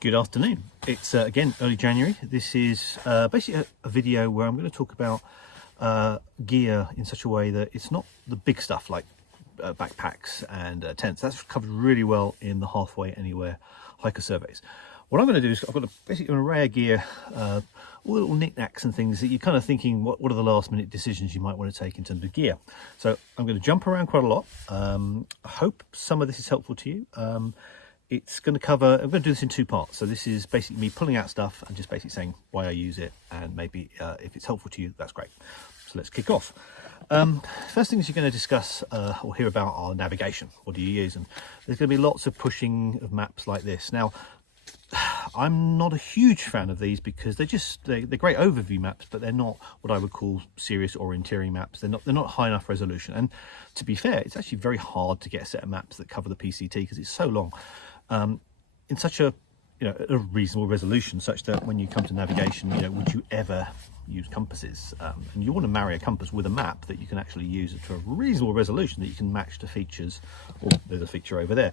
Good afternoon. It's again early January. This is basically a video where I'm going to talk about gear in such a way that it's not the big stuff like backpacks and tents. That's covered really well in the Halfway Anywhere hiker surveys. What I'm going to do is I've got basically an array of gear, all the little knickknacks and things that you're kind of thinking, what are the last minute decisions you might want to take in terms of gear. So I'm going to jump around quite a lot. I hope some of this is helpful to you. It's going to cover, I'm going to do this in two parts. So this is basically me pulling out stuff and just basically saying why I use it, and maybe if it's helpful to you, that's great. So let's kick off. First things you're going to discuss or hear about are navigation. What do you use? And there's going to be lots of pushing of maps like this. Now, I'm not a huge fan of these because they're great overview maps, but they're not what I would call serious orienteering maps. They're not high enough resolution. And to be fair, it's actually very hard to get a set of maps that cover the PCT because it's so long. In such a a reasonable resolution, such that when you come to navigation, would you ever use compasses? And you want to marry a compass with a map that you can actually use to a reasonable resolution that you can match to features. Or there's a feature over there.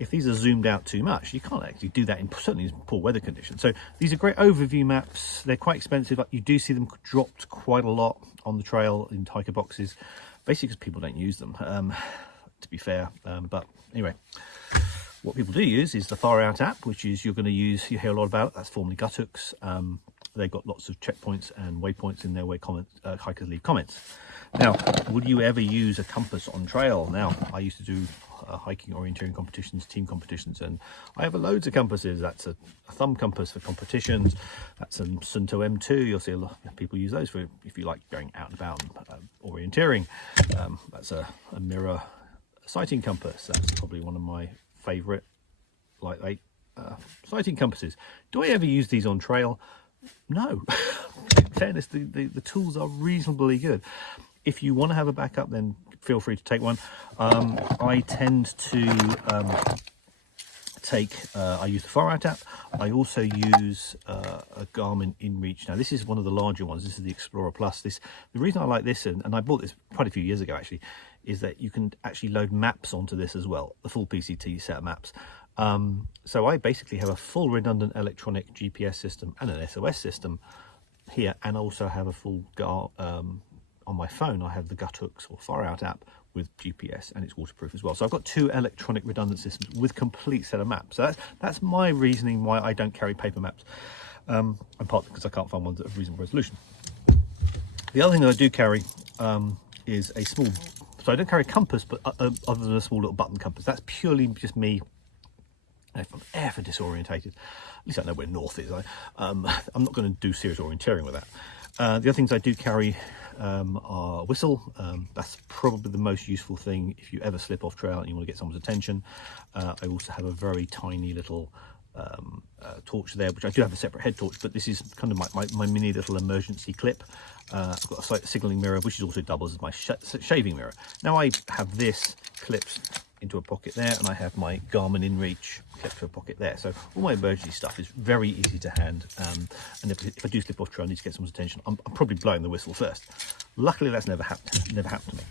If these are zoomed out too much, you can't actually do that certainly in poor weather conditions. So these are great overview maps. They're quite expensive. You do see them dropped quite a lot on the trail in hiker boxes, basically because people don't use them, to be fair. But anyway, what people do use is the Far Out app, which is you hear a lot about it. That's formerly Guthooks. They've got lots of checkpoints and waypoints in there where hikers leave comments. Now, would you ever use a compass on trail? Now, I used to do hiking orienteering competitions, team competitions, and I have loads of compasses. That's a thumb compass for competitions. That's a Sunto M2. You'll see a lot of people use those for if you like going out and about and orienteering. That's a mirror sighting compass. That's probably one of my favorite lightweight sighting compasses. Do I ever use these on trail? No. In fairness, the tools are reasonably good. If you want to have a backup, then feel free to take one. I tend to I use the Far Out app. I also use a Garmin InReach. Now this is one of the larger ones. This is the Explorer Plus. The reason I like this, and I bought this quite a few years ago actually, is that you can actually load maps onto this as well, the full PCT set of maps. So I basically have a full redundant electronic GPS system and an SOS system here, and also have a full on my phone. I have the Guthooks or Far Out app with GPS, and it's waterproof as well. So I've got two electronic redundant systems with complete set of maps. So that's my reasoning why I don't carry paper maps, and partly because I can't find ones of reasonable resolution. The other thing that I do carry is a small, so I don't carry a compass, but other than a small little button compass. That's purely just me. If I'm ever disorientated, at least I know where north is. I'm not going to do serious orienteering with that. The other things I do carry are a whistle. That's probably the most useful thing if you ever slip off trail and you want to get someone's attention. I also have a very tiny little torch there, which I do have a separate head torch, but this is kind of my mini little emergency clip. I've got a signalling mirror, which is also doubles as my shaving mirror. Now I have this clipped into a pocket there, and I have my Garmin InReach clipped to a pocket there. So all my emergency stuff is very easy to hand, and if I do slip off trail, I need to get someone's attention, I'm probably blowing the whistle first. Luckily that's never happened to me.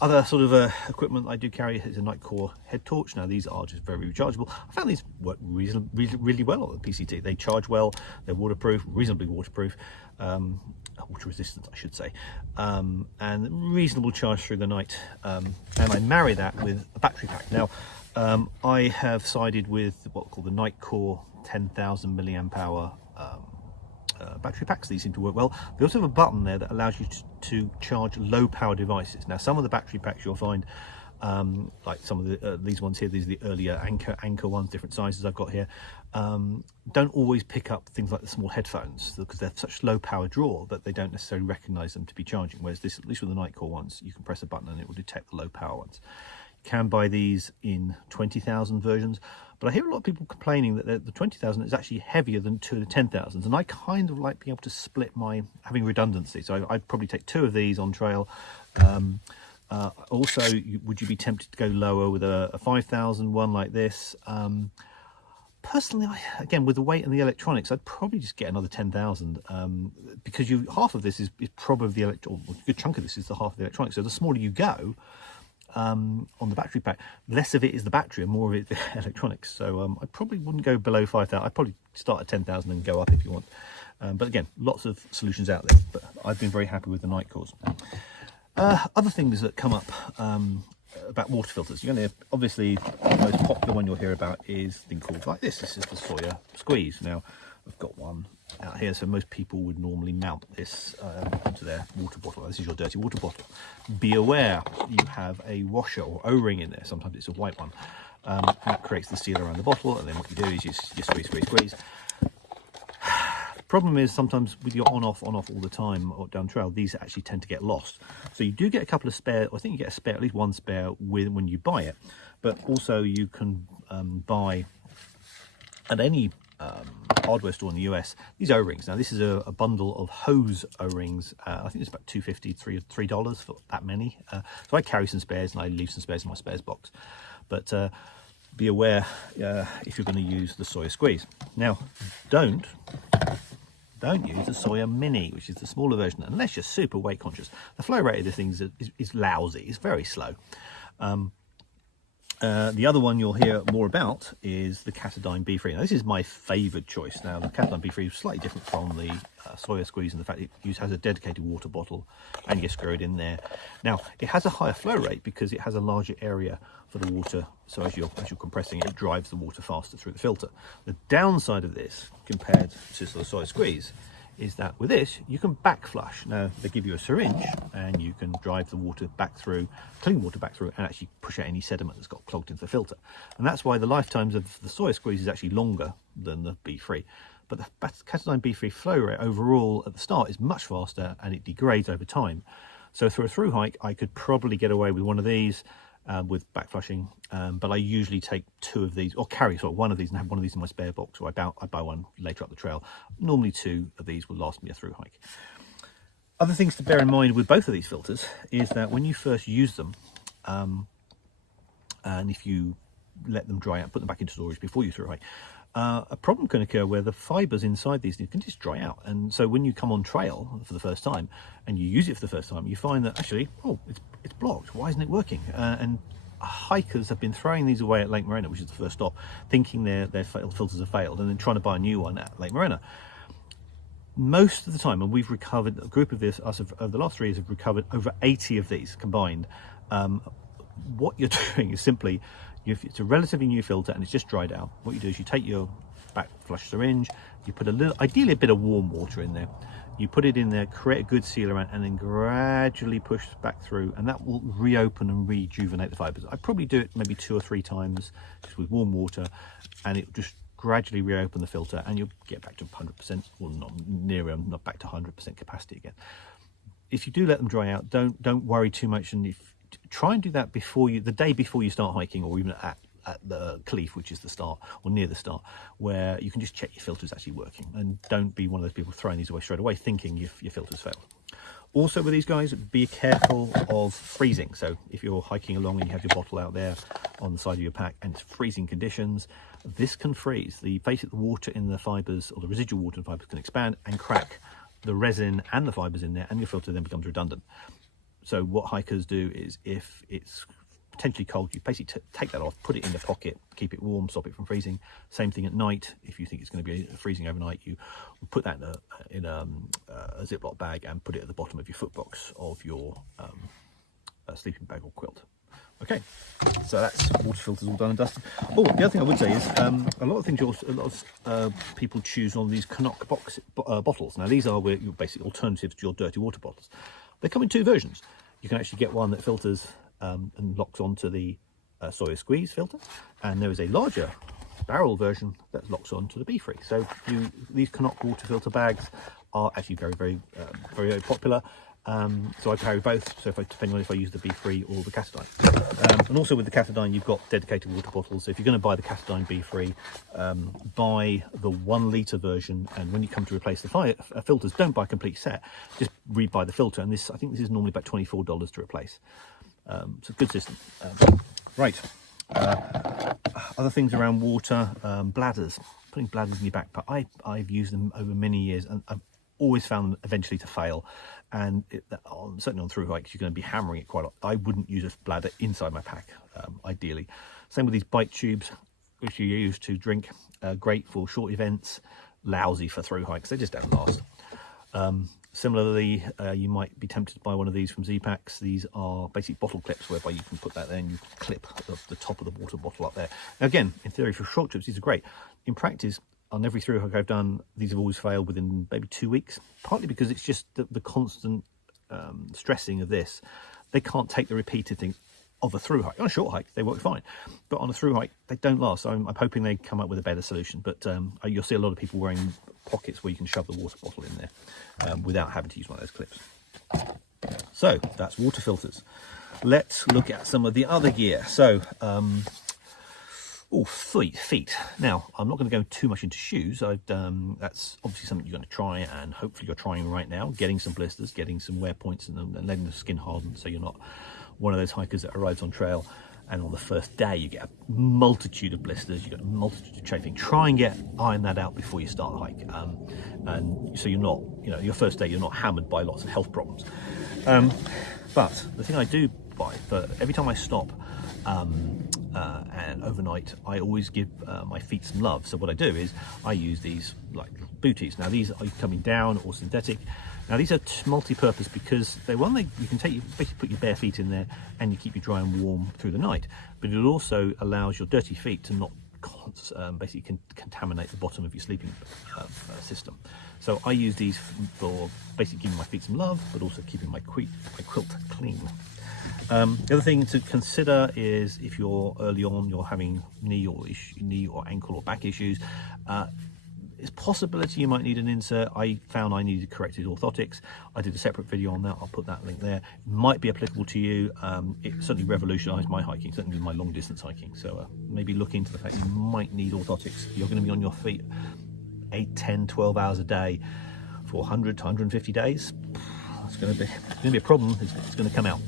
Other sort of equipment I do carry is a Nightcore head torch. Now these are just very rechargeable. I found these work really well on the PCT. They charge well, they're waterproof, reasonably waterproof, water resistant I should say, and reasonable charge through the night. And I marry that with a battery pack. Now I have sided with what I call the Nightcore 10,000 milliamp hour battery packs. These seem to work well. They also have a button there that allows you to charge low power devices. Now some of the battery packs you'll find, like some of these ones here, these are the earlier anchor ones, different sizes I've got here, don't always pick up things like the small headphones because they're such low power draw that they don't necessarily recognize them to be charging, whereas this, at least with the Nightcore ones, you can press a button and it will detect the low power ones. You can buy these in 20,000 versions, but I hear a lot of people complaining that the 20,000 is actually heavier than two of the 10,000s, and I kind of like being able to split having redundancy. So I'd probably take two of these on trail. Also, would you be tempted to go lower with a 5,000 one like this? Personally, again, with the weight and the electronics, I'd probably just get another 10,000 because half of this is probably or a good chunk of this is the half of the electronics. So the smaller you go, on the battery pack, less of it is the battery and more of it the electronics. So I probably wouldn't go below 5,000. I'd probably start at 10,000 and go up if you want. But again, lots of solutions out there, but I've been very happy with the night cores. Other things that come up about water filters, you're going to, obviously the most popular one you'll hear about is a thing called like this. This is the Sawyer Squeeze. Now I've got one out here, so most people would normally mount this onto their water bottle. This is your dirty water bottle. Be aware you have a washer or O-ring in there. Sometimes it's a white one. That creates the seal around the bottle, and then what you do is you squeeze. Problem is sometimes with your on off all the time or down trail, these actually tend to get lost. So you do get a couple of spare, I think you get a spare, at least one spare when you buy it, but also you can buy at any hardware store in the US these O-rings. Now this is a bundle of hose O-rings. I think it's about $2.50, $3 for that many. So I carry some spares and I leave some spares in my spares box. But be aware if you're going to use the Sawyer Squeeze. Now don't use the Sawyer Mini, which is the smaller version, unless you're super weight conscious. The flow rate of this thing is lousy. It's very slow. The other one you'll hear more about is the Katadyn B3. Now this is my favoured choice. Now the Katadyn B3 is slightly different from the Sawyer Squeeze in the fact it has a dedicated water bottle and you screw it in there. Now it has a higher flow rate because it has a larger area for the water, so as you're compressing it drives the water faster through the filter. The downside of this compared to the Sawyer Squeeze is that with this you can back flush. Now they give you a syringe and you can drive the water back through, clean water back through, and actually push out any sediment that's got clogged into the filter. And that's why the lifetimes of the Sawyer Squeeze is actually longer than the B3. But the Katadyn B3 flow rate overall at the start is much faster and it degrades over time. So through a Thru-Hike I could probably get away with one of these with back flushing, but I usually take two of these, or carry one of these and have one of these in my spare box, or I buy one later up the trail. Normally two of these will last me a Thru-Hike. Other things to bear in mind with both of these filters is that when you first use them, and if you let them dry out, put them back into storage before you Thru-Hike, a problem can occur where the fibres inside these can just dry out. And so when you come on trail for the first time and you use it for the first time, you find that actually, oh, it's blocked. Why isn't it working? And hikers have been throwing these away at Lake Morena, which is the first stop, thinking their filters have failed, and then trying to buy a new one at Lake Morena. Most of the time, and we've recovered, a group of us over the last 3 years have recovered over 80 of these combined. What you're doing is simply, it's a relatively new filter and it's just dried out. What you do is you take your back flush syringe, you put ideally a bit of warm water in there, you put it in there, create a good seal around, and then gradually push back through, and that will reopen and rejuvenate the fibres. I probably do it maybe 2 or 3 times just with warm water, and it will just gradually reopen the filter and you'll get back to 100%, or not back to 100% capacity again. If you do let them dry out, don't worry too much, and try and do that the day before you start hiking, or even at the Cliff, which is the start, or near the start, where you can just check your filter's actually working, and don't be one of those people throwing these away straight away thinking your filter's failed. Also with these guys, be careful of freezing. So if you're hiking along and you have your bottle out there on the side of your pack and it's freezing conditions, this can freeze. The water in the fibres, or the residual water in the fibres, can expand and crack the resin and the fibres in there, and your filter then becomes redundant. So what hikers do is, if it's potentially cold, you basically take that off, put it in the pocket, keep it warm, stop it from freezing. Same thing at night. If you think it's going to be freezing overnight, you put that in a Ziploc bag and put it at the bottom of your foot box of your sleeping bag or quilt. Okay, so that's water filters all done and dusted. Oh, the other thing I would say is a lot of people choose on these Canuck bottles. Now these are your basic alternatives to your dirty water bottles. They come in 2 versions. You can actually get one that filters and locks onto the Sawyer Squeeze filter, and there is a larger barrel version that locks onto the B3. So these Canuck water filter bags are actually very popular. So I carry both, so depending on if I use the B3 or the Katadyn. And also with the Katadyn, you've got dedicated water bottles. So if you're going to buy the Katadyn B3, buy the 1 litre version, and when you come to replace the filters, don't buy a complete set, just rebuy the filter. And I think this is normally about $24 to replace. It's a good system. Right. Other things around water, bladders. Putting bladders in your backpack. I've used them over many years, and always found them eventually to fail. And certainly on Thru-Hikes, you're going to be hammering it quite a lot. I wouldn't use a bladder inside my pack, ideally. Same with these bite tubes, which you use to drink. Great for short events, lousy for Thru-Hikes. They just don't last. Similarly, you might be tempted to buy one of these from Z-Packs. These are basically bottle clips, whereby you can put that there and you clip the top of the water bottle up there. Now, again, in theory, for short trips, these are great. In practice, on every Thru-Hike I've done, these have always failed within maybe 2 weeks, partly because it's just the constant stressing of this. They can't take the repeated things of a Thru-Hike. On a short hike, they work fine, but on a Thru-Hike, they don't last. So I'm hoping they come up with a better solution. But you'll see a lot of people wearing pockets where you can shove the water bottle in there without having to use one of those clips. So that's water filters. Let's look at some of the other gear. So, feet. Now, I'm not going to go too much into shoes. That's obviously something you're going to try, and hopefully you're trying right now, getting some blisters, getting some wear points in them, and letting the skin harden, so you're not one of those hikers that arrives on trail and on the first day you get a multitude of blisters, you get a multitude of chafing. Try and iron that out before you start the hike, and so you're not, your first day you're not hammered by lots of health problems. But the thing I do buy for every time I stop and overnight, I always give my feet some love. So what I do is I use these like booties. Now these are coming down or synthetic. Now these are multi-purpose because you can basically put your bare feet in there and you keep you dry and warm through the night, but it also allows your dirty feet to not basically contaminate the bottom of your sleeping system. So I use these for basically giving my feet some love, but also keeping my quilt clean. The other thing to consider is if you're early on, you're having knee or ankle or back issues, it's a possibility you might need an insert. I found I needed corrected orthotics. I did a separate video on that. I'll put that link there. It might be applicable to you. It certainly revolutionized my hiking, certainly my long distance hiking. So maybe look into the fact you might need orthotics. You're going to be on your feet 8, 10, 12 hours a day for 100 to 150 days. It's going to be a problem. It's going to come out.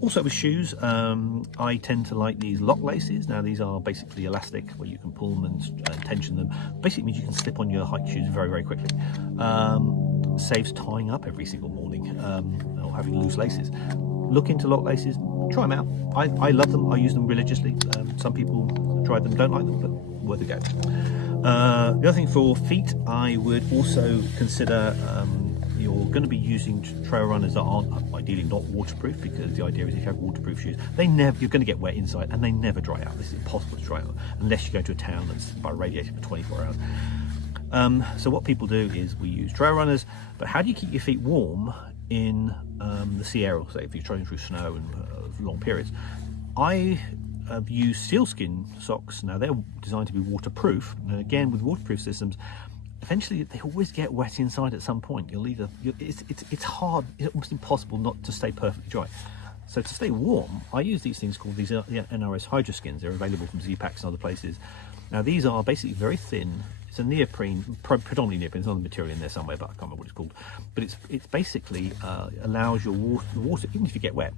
Also with shoes, I tend to like these lock laces. Now these are basically elastic where you can pull them and tension them. Basically means you can slip on your hike shoes very, very quickly. Saves tying up every single morning or having loose laces. Look into lock laces, try them out. I love them, I use them religiously. Some people try them, don't like them, but worth a go. The other thing for feet, I would also consider you're going to be using trail runners that aren't ideally not waterproof, because the idea is if you have waterproof shoes, you're going to get wet inside and they never dry out. This is impossible to dry out unless you go to a town that's by radiator for 24 hours. So what people do is we use trail runners, but how do you keep your feet warm in the sea area, say if you're training through snow and long periods? I have used sealskin socks. Now they're designed to be waterproof, and again with waterproof systems, eventually they always get wet inside at some point. It's hard, it's almost impossible not to stay perfectly dry. So to stay warm, I use these things called these NRS Hydro Skins. They're available from Z-Packs and other places. Now these are basically very thin. It's a neoprene, predominantly neoprene. There's another material in there somewhere, but I can't remember what it's called. But it's basically allows the water, even if you get wet,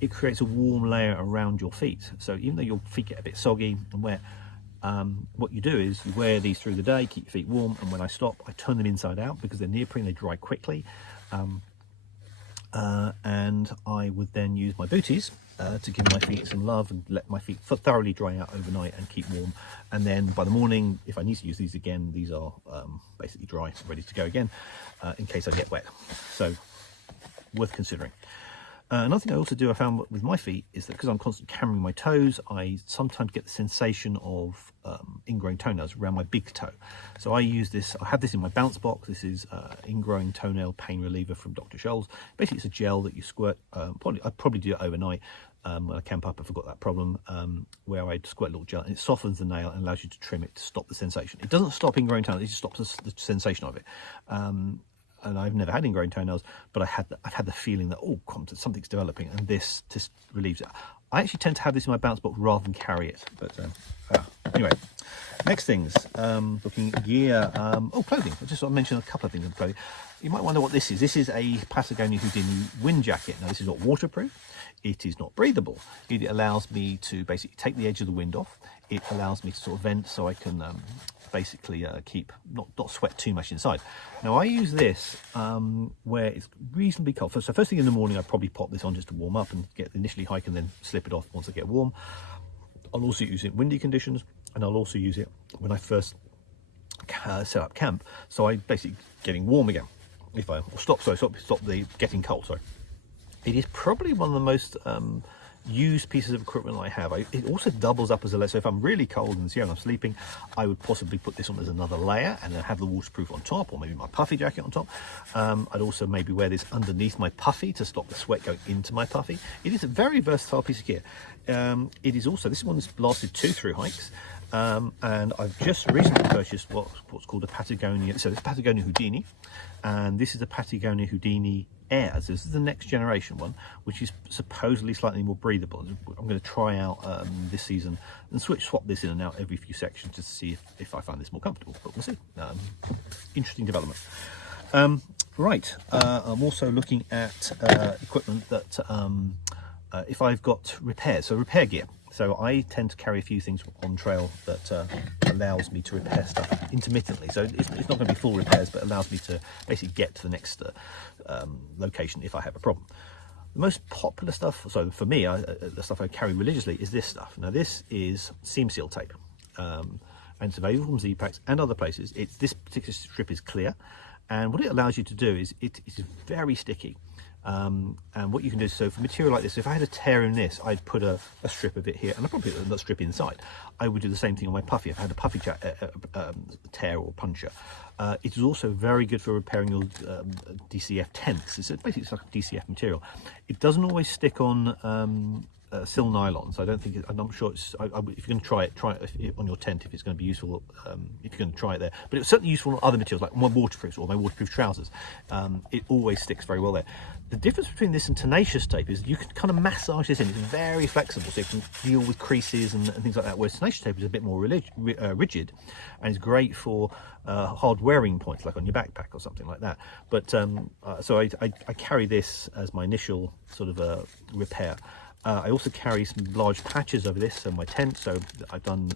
it creates a warm layer around your feet. So even though your feet get a bit soggy and wet, what you do is you wear these through the day, keep your feet warm, and when I stop, I turn them inside out because they're neoprene, they dry quickly. And I would then use my booties to give my feet some love and let my feet thoroughly dry out overnight and keep warm. And then by the morning, if I need to use these again, these are basically dry, ready to go again, in case I get wet. So worth considering. Another thing I also do, I found with my feet, is that because I'm constantly hammering my toes, I sometimes get the sensation of ingrowing toenails around my big toe. So I use this, I have this in my bounce box. This is ingrowing toenail pain reliever from Dr. Scholl's. Basically it's a gel that you squirt, I'd probably do it overnight. When I camp up, I forgot that problem, where I squirt a little gel and it softens the nail and allows you to trim it to stop the sensation. It doesn't stop ingrowing toenails, it just stops the sensation of it. And I've never had ingrowing toenails, but I've had the feeling that, oh, something's developing, and this just relieves it. I actually tend to have this in my bounce box rather than carry it. But anyway, next things, looking at gear. Clothing. I just want to mention a couple of things on clothing. You might wonder what this is. This is a Patagonia Houdini wind jacket. Now, this is not waterproof. It is not breathable. It allows me to basically take the edge of the wind off. It allows me to sort of vent so I can basically keep not sweat too much inside. Now I use this where it's reasonably cold. So first thing in the morning, I probably pop this on just to warm up and get initially hike and then slip it off once I get warm. I'll also use it in windy conditions, and I'll also use it when I first set up camp. So I basically getting warm again. If I stop the getting cold. Sorry. It is probably one of the most used pieces of equipment I have. It also doubles up as a layer, so if I'm really cold in the Sierra and I'm sleeping, I would possibly put this on as another layer and then have the waterproof on top, or maybe my puffy jacket on top. I'd also maybe wear this underneath my puffy to stop the sweat going into my puffy. It is a very versatile piece of gear. It is also, this one has lasted 2 through hikes, and I've just recently purchased what's called a Patagonia, so it's Patagonia Houdini, and this is a Patagonia Houdini Air. So this is the next generation one, which is supposedly slightly more breathable. I'm going to try out this season and swap this in and out every few sections just to see if I find this more comfortable, but we'll see. Interesting development. Right, I'm also looking at equipment that if I've got repairs, so repair gear. So I tend to carry a few things on trail that allows me to repair stuff intermittently. So it's not going to be full repairs, but allows me to basically get to the next location if I have a problem. The most popular stuff, so for me, the stuff I carry religiously is this stuff. Now this is seam seal tape, and it's available from Z-Packs and other places. This particular strip is clear, and what it allows you to do is it's very sticky. And what you can do, so for material like this, if I had a tear in this, I'd put a strip of it here, and I'd probably put a strip inside. I would do the same thing on my puffy. If I had a puffy tear or puncture. It is also very good for repairing your DCF tents. It's basically like a DCF material. It doesn't always stick on sil nylon, so I don't think I'm not sure it's if you're going to try it on your tent, if it's going to be useful, if you're going to try it there. But it's certainly useful on other materials like my waterproofs or my waterproof trousers. It always sticks very well there. The difference between this and tenacious tape is you can kind of massage this in. It's very flexible, so you can deal with creases and things like that, whereas tenacious tape is a bit more rigid and is great for hard wearing points like on your backpack or something like that. But so I carry this as my initial sort of repair. I also carry some large patches over this on my tent, so I've done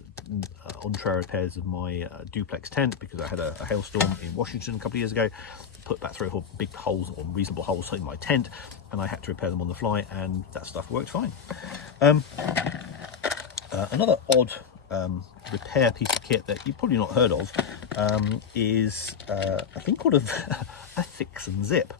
on-trail repairs of my duplex tent because I had a hailstorm in Washington a couple of years ago, put back 3 or 4 big holes or reasonable holes in my tent, and I had to repair them on the fly, and that stuff worked fine. Another odd repair piece of kit that you've probably not heard of is a thing called a fix and zip.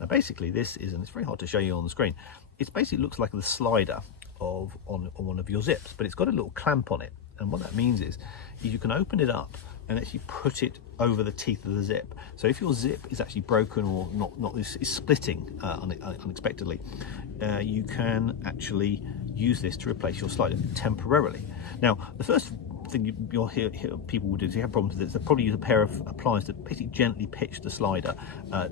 Now basically this is, and it's very hard to show you on the screen, it basically looks like the slider on one of your zips, but it's got a little clamp on it, and what that means is you can open it up and actually put it over the teeth of the zip. So if your zip is actually broken or not is splitting unexpectedly, you can actually use this to replace your slider temporarily. Now the first thing you'll hear people will do if you have problems with this, they'll probably use a pair of pliers to basically gently pitch the slider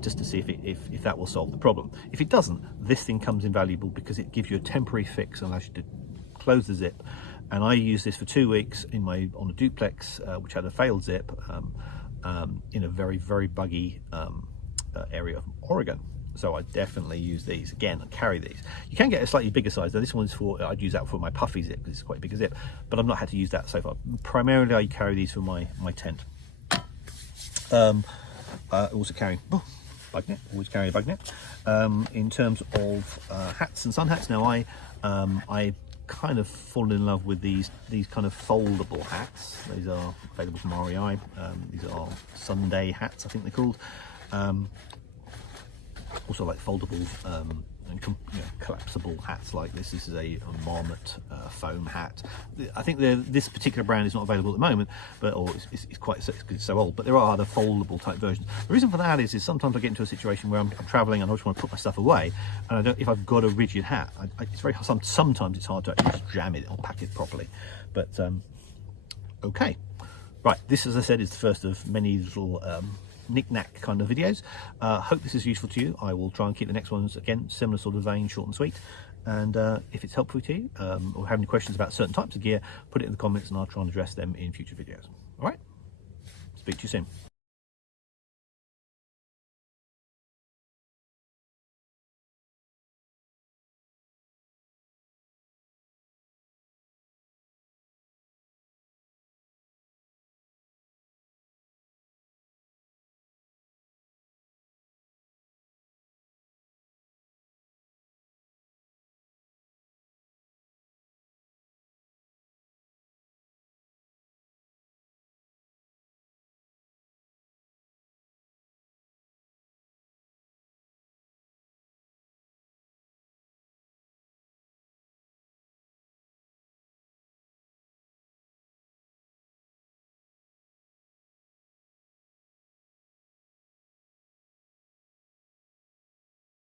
just to see if that will solve the problem. If it doesn't, this thing comes invaluable because it gives you a temporary fix and allows you to close the zip. And I used this for 2 weeks on a duplex which had a failed zip in a very, very buggy area of Oregon. So I definitely use these. Again, I carry these. You can get a slightly bigger size. Now this one's I'd use that for my puffy zip because it's quite a big zip, but I've not had to use that so far. Primarily I carry these for my tent. Also carrying bug net, always carry a bug net. In terms of hats and sun hats, now I kind of fallen in love with these kind of foldable hats. These are available from REI. These are Sunday hats, I think they're called. Also like foldable and collapsible hats like this. This is a Marmot foam hat. I think this particular brand is not available at the moment, but it's quite it's so old. But there are other foldable type versions. The reason for that is sometimes I get into a situation where I'm traveling and I just want to put my stuff away, and I don't. If I've got a rigid hat, it's very sometimes it's hard to actually just jam it or pack it properly. But okay, right. This, as I said, is the first of many little knick-knack kind of videos. Hope this is useful to you. I will try and keep the next ones, again, similar sort of vein, short and sweet. And if it's helpful to you or have any questions about certain types of gear, put it in the comments and I'll try and address them in future videos. All right, speak to you soon.